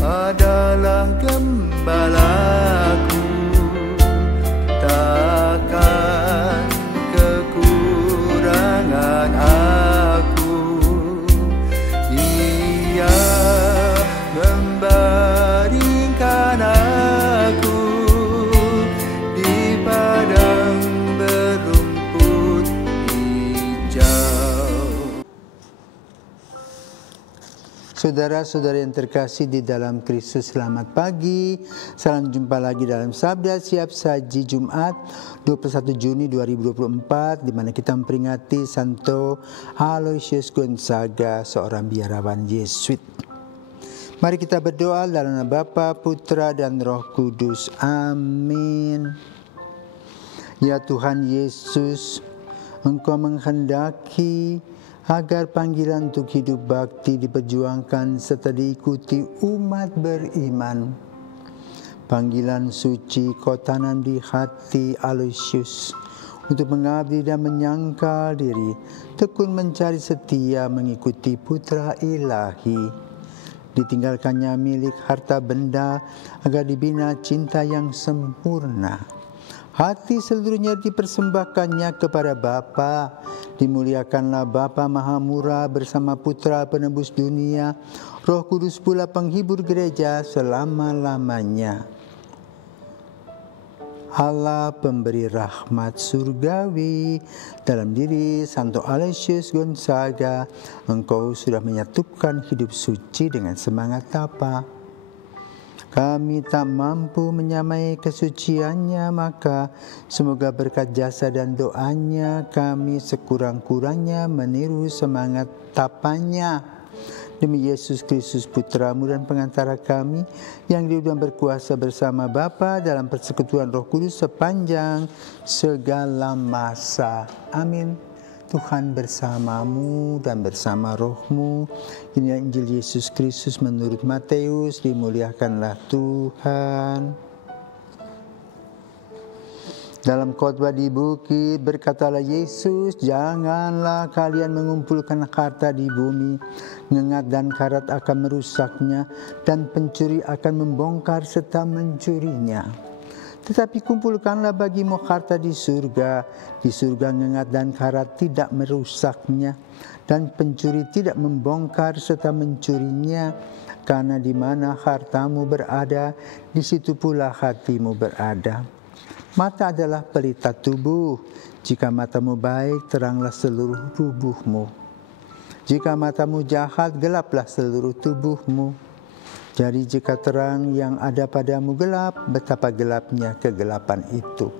adalah gembalaku, takkan kekurangan aku. Ia membaringkan aku di padang berumput hijau. Saudara-saudara yang terkasih di dalam Kristus, selamat pagi. Salam jumpa lagi dalam Sabda Siap Saji Jumat 21 Juni 2024, di mana kita memperingati Santo Aloysius Gonzaga, seorang biarawan Yesuit. Mari kita berdoa dalam nama Bapa, Putra, dan Roh Kudus. Amin. Ya Tuhan Yesus, Engkau menghendaki agar panggilan untuk hidup bakti diperjuangkan serta diikuti umat beriman. Panggilan suci Kau tanam di hati Aloysius untuk mengabdi dan menyangkal diri, tekun mencari setia mengikuti Putra Ilahi. Ditinggalkannya milik harta benda agar dibina cinta yang sempurna. Hati seluruhnya dipersembahkannya kepada Bapa. Dimuliakanlah Bapa Maha Murah bersama Putra Penebus dunia, Roh Kudus pula penghibur gereja selama-lamanya. Allah pemberi rahmat surgawi, dalam diri Santo Aloysius Gonzaga, Engkau sudah menyatukan hidup suci dengan semangat tapa. Kami tak mampu menyamai kesuciannya, maka semoga berkat jasa dan doanya kami sekurang-kurangnya meniru semangat tapanya. Demi Yesus Kristus Putra-Mu dan pengantara kami, yang hidup dan berkuasa bersama Bapa dalam persekutuan Roh Kudus sepanjang segala masa. Amin. Tuhan bersamamu dan bersama rohmu. Inilah Injil Yesus Kristus menurut Matius. Dimuliakanlah Tuhan. Dalam khotbah di bukit berkatalah Yesus, janganlah kalian mengumpulkan harta di bumi, ngengat dan karat akan merusaknya, dan pencuri akan membongkar serta mencurinya. Tetapi kumpulkanlah bagimu harta di surga. Di surga ngengat dan karat tidak merusaknya, dan pencuri tidak membongkar serta mencurinya. Karena di mana hartamu berada, di situ pula hatimu berada. Mata adalah pelita tubuh. Jika matamu baik, teranglah seluruh tubuhmu. Jika matamu jahat, gelaplah seluruh tubuhmu. Jadi jika terang yang ada padamu gelap, betapa gelapnya kegelapan itu.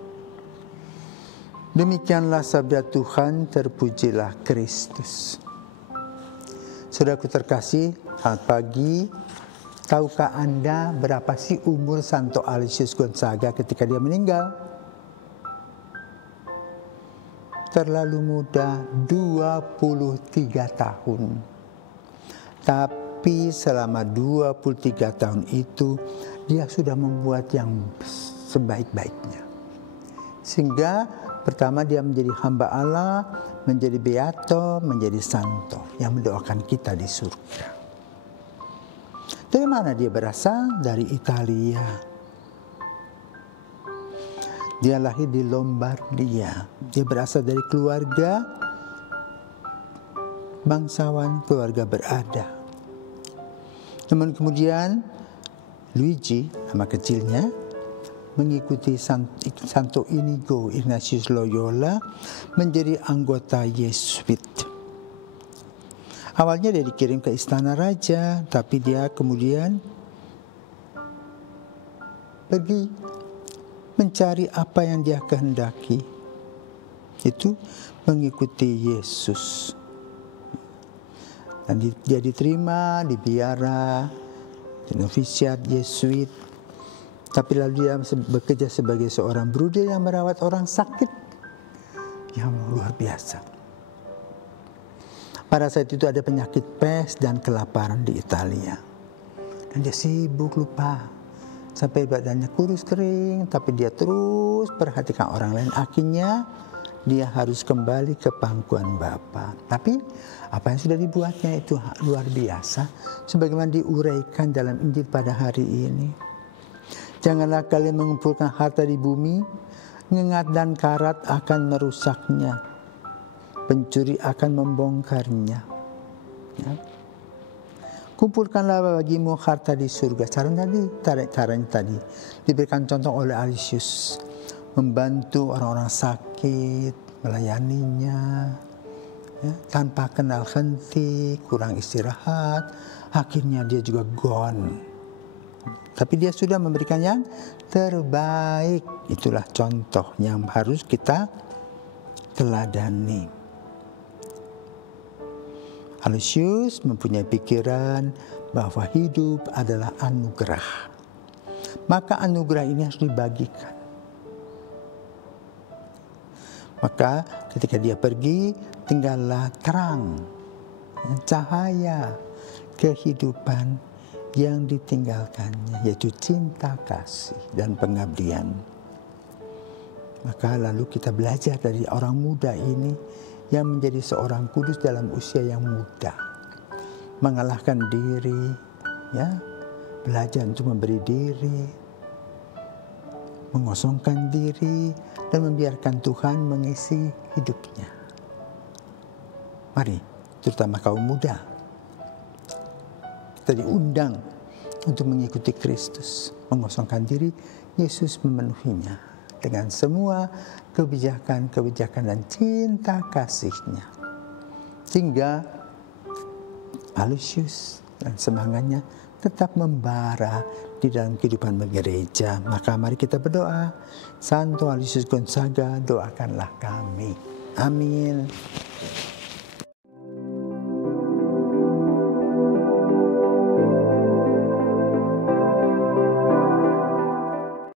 Demikianlah sabda Tuhan, terpujilah Kristus. Saudaraku terkasih, selamat pagi. Tahukah Anda berapa sih umur Santo Aloysius Gonzaga ketika dia meninggal? Terlalu muda, 23 tahun. Tapi selama 23 tahun itu dia sudah membuat yang sebaik-baiknya. Sehingga pertama dia menjadi hamba Allah, menjadi beato, menjadi santo yang mendoakan kita di surga. Dari mana dia berasal? Dari Italia. Dia lahir di Lombardia. Dia berasal dari keluarga bangsawan, keluarga berada. Namun kemudian Luigi, nama kecilnya, mengikuti Santo Inigo Ignatius Loyola menjadi anggota Yesuit. Awalnya dia dikirim ke istana raja, tapi dia kemudian pergi mencari apa yang dia kehendaki, itu mengikuti Yesus. Dan dia diterima di biara, di novisiat Yesuit. Tapi lalu dia bekerja sebagai seorang bruder yang merawat orang sakit yang luar biasa. Pada saat itu ada penyakit pes dan kelaparan di Italia. Dan dia sibuk lupa. Sampai badannya kurus kering, tapi dia terus perhatikan orang lain. Akhirnya dia harus kembali ke pangkuan Bapa. Tapi apa yang sudah dibuatnya itu luar biasa, sebagaimana diuraikan dalam Injil pada hari ini. Janganlah kalian mengumpulkan harta di bumi, ngengat dan karat akan merusaknya, pencuri akan membongkarnya. Ya. Kumpulkanlah bagimu harta di surga. Caranya tadi diberikan contoh oleh Alisius, membantu orang-orang sakit, melayaninya, ya, tanpa kenal henti, kurang istirahat, akhirnya dia juga gone. Tapi dia sudah memberikan yang terbaik. Itulah contoh yang harus kita teladani. Alisius mempunyai pikiran bahwa hidup adalah anugerah. Maka anugerah ini harus dibagikan. Maka ketika dia pergi, tinggallah terang, cahaya kehidupan yang ditinggalkannya, yaitu cinta kasih dan pengabdian. Maka lalu kita belajar dari orang muda ini yang menjadi seorang kudus dalam usia yang muda, mengalahkan diri, ya, belajar untuk memberi diri, mengosongkan diri, dan membiarkan Tuhan mengisi hidupnya. Mari, terutama kaum muda, kita diundang untuk mengikuti Kristus, mengosongkan diri, Yesus memenuhinya dengan semua kebijakan-kebijakan dan cinta kasih-Nya. Sehingga Alisius dan semangatnya tetap membara di dalam kehidupan gereja. Maka mari kita berdoa. Santo Alisius Gonzaga, doakanlah kami. Amin.